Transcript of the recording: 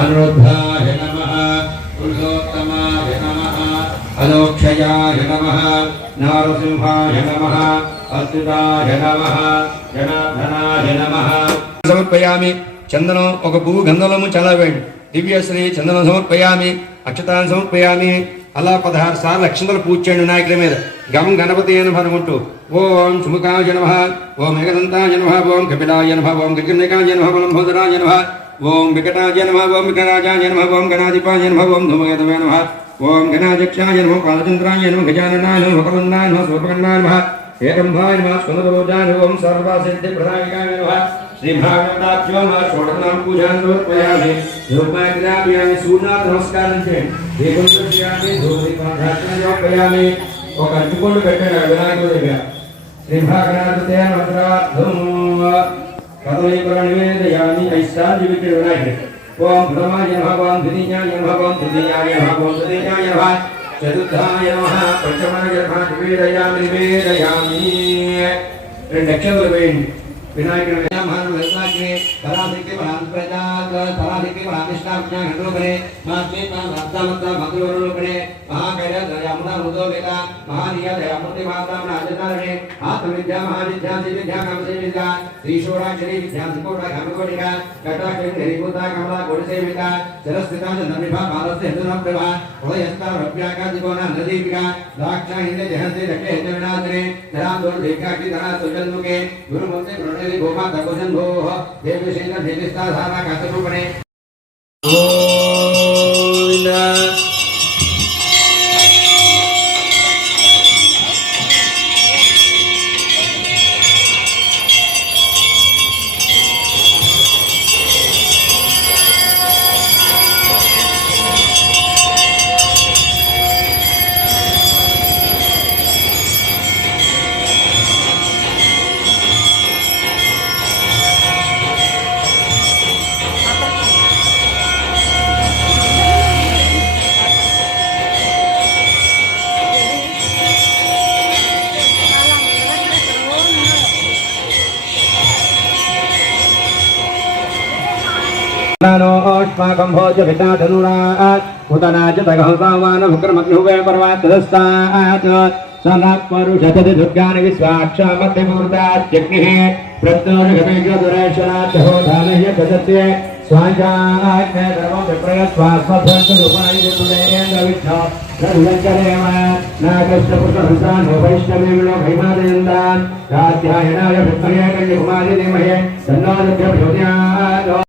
अनुरुद्धाय नमः पुरुषोत्तमाय नमः अलोक्षयाय नमः नारसिंहाय नमः अच्युताय नमः जनार्दनाय नमः समर्पयामि चंदनम ఒక పువ్వు గంధలము చల్లవేయండి దివ్యశ్రీ చందనం సమర్పయామి అక్షతాన్ని సమర్పయామి అలా 16 సార్లు అక్షంతలు పూజ చేయండి వినాయకుల మీద గం గణపతి అని అనుకుంటూ ఓం సుముఖాయ నమః ఓం ఏకదంతాయ నమః ఓం కపిలాయ నమః ఓం గగనకాయ నమః ఓం లంబోదరాయ నమః ఓం వికటాయ నమః ఓం వికరాజాయ నమః ఓం గణాధిపాయ నమః ఓం ధూమకేతవే నమః ఓం గణాధ్యక్షాయ నమః పాలచంద్రాయ నమః గజాననాయ నమః వకరందాయ నమః స్వపకర్ణాయ నమః ఏకంభాయ నమః స్కందరోజాయ నమః ఓం సర్వసిద్ధిప్రదాయకాయ నమః श्री भागवताभ्यो नमः षोडशनाम पूजां समर्पयामि धूपग्रापयामि सूर्यनाथ नमस्कार चेయండి ఏకొంచెయామి ధూపదీపారాధన సమర్పయామి ఒక అట్టుకొండు పెట్టండి వినాయకుడి దగ్గర శ్రీ భాగవతే మంత్రార్థం కదలీపుర నివేదయామి ఐశాంతివికి వినాయకుడి ఓం ప్రథమాయ నమః ఓం ద్వితీయాయ నమః ఓం తృతీయాయ నమః ఓం చతుర్థాయ నమః చతుర్థాయ నమః పంచమాయ నమః నివేదయామి రెండు అక్షరాలు వేయండి विनायक महान वैसाखे पराधिके महान प्रजात पराधिके महान निष्ठाज्ञा घटोपरे मात्मे मात्ता मधुवरोपरे महाकैर्य दयामुना रुदोवेका महानिया दयामुते माता राजधारणे आत्मविद्या महाविद्या विद्या कामसे विद्या श्रीशोराक्षरी विद्या त्रिकोटा कामकोटिका कटाक्षरी हरिभूता कमला कोटिसेविका सरस्वती चंद्रनिभा बालस्य हिंदुना प्रभा उदयस्ता रव्याका दिकोना नदीपिका दाक्षा हिंदे जहन्ते रखे हिंदविनाशने धरांदोर देखाक्षी धरा सुजन्मुखे गुरुमूर्ते गोमा तपोजन भो देवी शेखर देविस्ता धारा कातरूपणे ओष्माकं भोज विद्याधनुरात् उदनाच तगहसावान मुक्रमग्नुवे पर्वात्तदस्तात् सनात्मरुषतति दुर्गानि विश्वाक्षामत्यमूर्तात्यग्निः प्रत्योषगतेग्रदुरेशनात् होधानह्य गजत्ये स्वाजाग्ने धर्मं विप्रयस्वास्मभ्यन्तुपायितुलेन्द्रविष्णो रघुवञ्चदेव नागश्चपुत्रहंसान् वैष्णवेविणो भैमादयन्तान् कात्यायनाय विद्महे कन्यकुमारी धीमहि तन्नो रुद्रः प्रचोदयात्